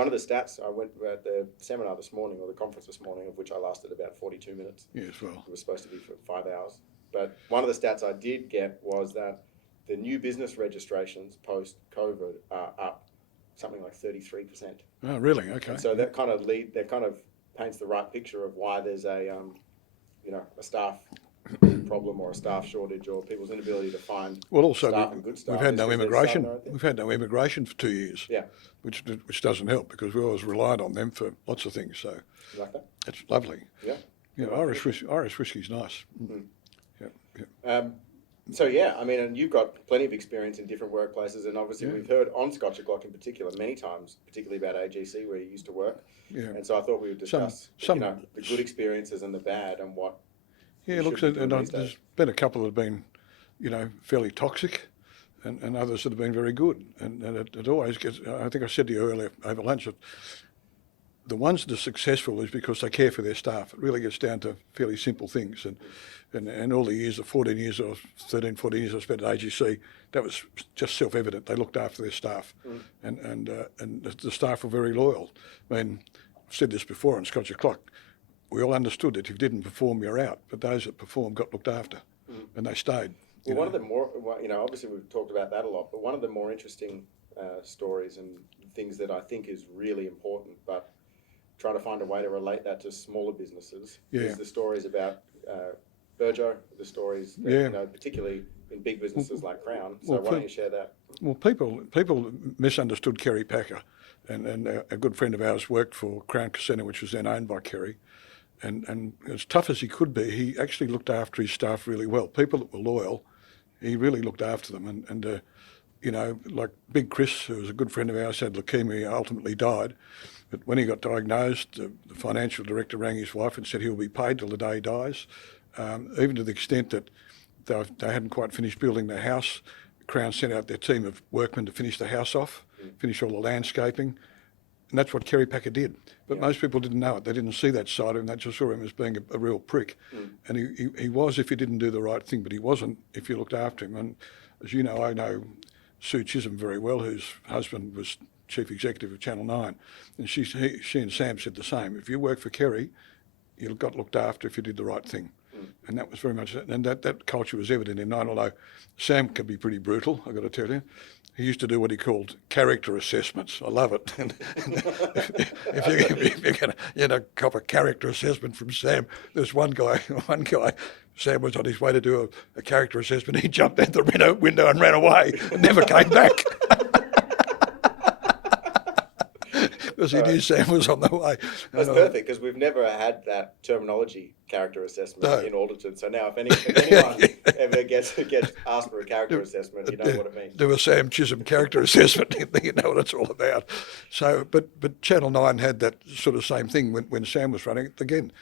one of the stats, I went at the seminar this morning, or the conference this morning, of which I lasted about 42 minutes. Yes, well. It was supposed to be for 5 hours. But one of the stats I did get was that the new business registrations post-COVID are up something like 33%. Oh, really? Okay. And so that kind of paints the right picture of why there's a staff problem or a staff shortage or people's inability to find staff and good staff. We've had no immigration. We've had no immigration for 2 years. Yeah. Which doesn't help because we always relied on them for lots of things. So you like that? it's lovely. Yeah. Yeah, Irish whiskey's nice. Mm. Yeah. So yeah, I mean, and you've got plenty of experience in different workplaces, and obviously we've heard on Scotch O'Clock in particular many times, particularly about AGC where you used to work. Yeah. And so I thought we would discuss, the good experiences and the bad, and what. Yeah, look, and there's been a couple that have been, fairly toxic, and others that have been very good. And it always gets. I think I said to you earlier over lunch that the ones that are successful is because they care for their staff. It really gets down to fairly simple things. And all the years, the 14 years or 13, 14 years I spent at AGC, that was just self-evident. They looked after their staff, and the staff were very loyal. I mean, I've said this before on Scotch O'Clock. We all understood that if you didn't perform, you're out. But those that performed got looked after, and they stayed. Well, one of the more, obviously we've talked about that a lot, but one of the more interesting stories and things that I think is really important, but trying to find a way to relate that to smaller businesses is the stories about Burjo, the stories, particularly in big businesses like Crown. So why don't you share that? Well, people misunderstood Kerry Packer, and a good friend of ours worked for Crown Casino, which was then owned by Kerry. And as tough as he could be, he actually looked after his staff really well. People that were loyal, he really looked after them. And like Big Chris, who was a good friend of ours, had leukemia, ultimately died. But when he got diagnosed, the financial director rang his wife and said he'll be paid till the day he dies, even to the extent that they hadn't quite finished building their house. Crown sent out their team of workmen to finish the house off, finish all the landscaping. And that's what Kerry Packer did. But most people didn't know it. They didn't see that side of him. They just saw him as being a real prick. And he was if he didn't do the right thing, but he wasn't if you looked after him. And as you know, I know Sue Chisholm very well, whose husband was chief executive of Channel 9. And she and Sam said the same. If you work for Kerry, you got looked after if you did the right thing. And that was very much it. And that culture was evident in 9, although Sam could be pretty brutal, I've got to tell you. He used to do what he called character assessments. I love it. And if you're going to cop a character assessment from Sam, there's one guy, Sam was on his way to do a character assessment. He jumped out the window and ran away and never came back. Because he knew Sam was on the way. That's perfect, because we've never had that terminology, character assessment, in Alderton. So now if anyone ever gets asked for a character assessment, you know what it means. Do a Sam Chisholm character assessment, you know what it's all about. So, but Channel 9 had that sort of same thing when Sam was running it. Again,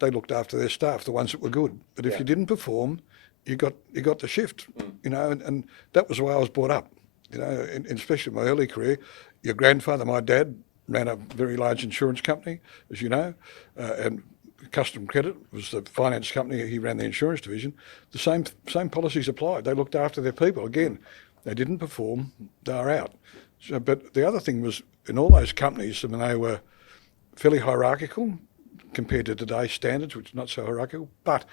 they looked after their staff, the ones that were good. But if you didn't perform, you got the shift, and that was the way I was brought up, especially in my early career. Your grandfather, my dad, ran a very large insurance company, as you know, and Custom Credit was the finance company. He ran the insurance division. The same policies applied. They looked after their people. Again, they didn't perform, they were out. So, but the other thing was, in all those companies, I mean, they were fairly hierarchical compared to today's standards, which is not so hierarchical, but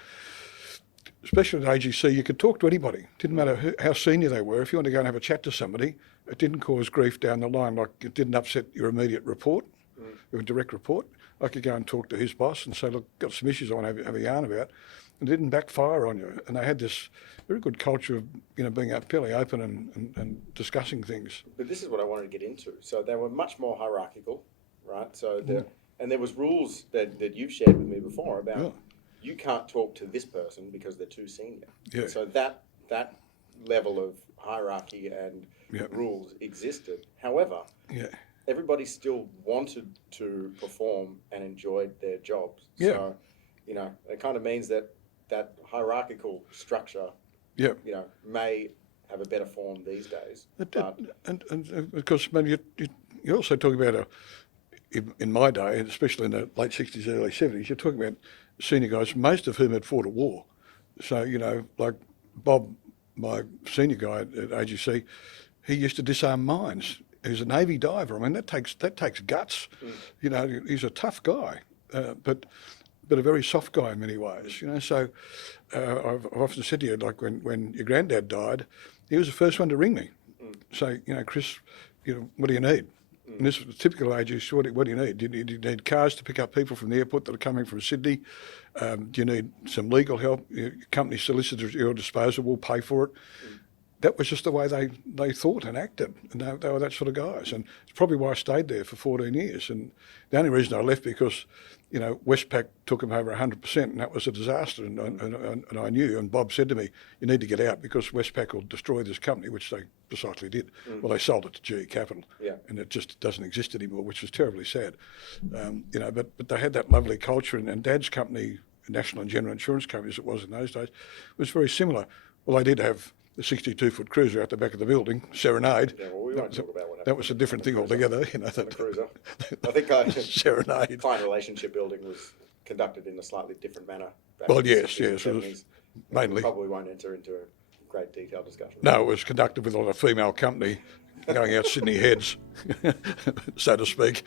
especially at AGC, you could talk to anybody. Didn't matter how senior they were. If you want to go and have a chat to somebody, it didn't cause grief down the line. Like, it didn't upset your immediate report, your direct report. I could go and talk to his boss and say, look, got some issues I want to have a yarn about. And it didn't backfire on you. And they had this very good culture of, being fairly open and discussing things. But this is what I wanted to get into. So they were much more hierarchical, right? So and there was rules that you've shared with me before about you can't talk to this person because they're too senior. Yeah. So that level of hierarchy and rules existed. However, everybody still wanted to perform and enjoyed their jobs. Yeah. So, it kind of means that hierarchical structure, may have a better form these days. And because, man, you're also talking about in my day, and especially in the late 60s, early 70s, you're talking about senior guys, most of whom had fought a war. So, like Bob, my senior guy at AGC, he used to disarm mines He's a Navy diver. I mean, that takes guts. You know, he's a tough guy, but a very soft guy in many ways. You know, so I've often said to you, like when your granddad died, he was the first one to ring me, say, you know, Chris, you know, what do you need? And this was a typical age issue. What do you need? Do you need cars to pick up people from the airport that are coming from Sydney? Do you need some legal help? Your company solicitors at your disposal will pay for it. That was just the way they thought and acted, and they were that sort of guys. And it's probably why I stayed there for 14 years. And the only reason I left because, you know, Westpac took them over 100%, and that was a disaster. And I knew, and Bob said to me, you need to get out because Westpac will destroy this company, which they precisely did. Well, they sold it to GE Capital, and it just doesn't exist anymore, which was terribly sad. You know, but they had that lovely culture, and Dad's company, National and General Insurance Company, as it was in those days, was very similar. Well, they did have the 62-foot cruiser out the back of the building, Serenade. Yeah, well, we won't talk about what happened. That was a different thing altogether, you know. The cruiser. I think Serenade. client relationship building was conducted in a slightly different manner. Well, yes, it was mainly. We probably won't enter into a great detailed discussion. No, it was conducted with a lot of female company going out Sydney heads, so to speak.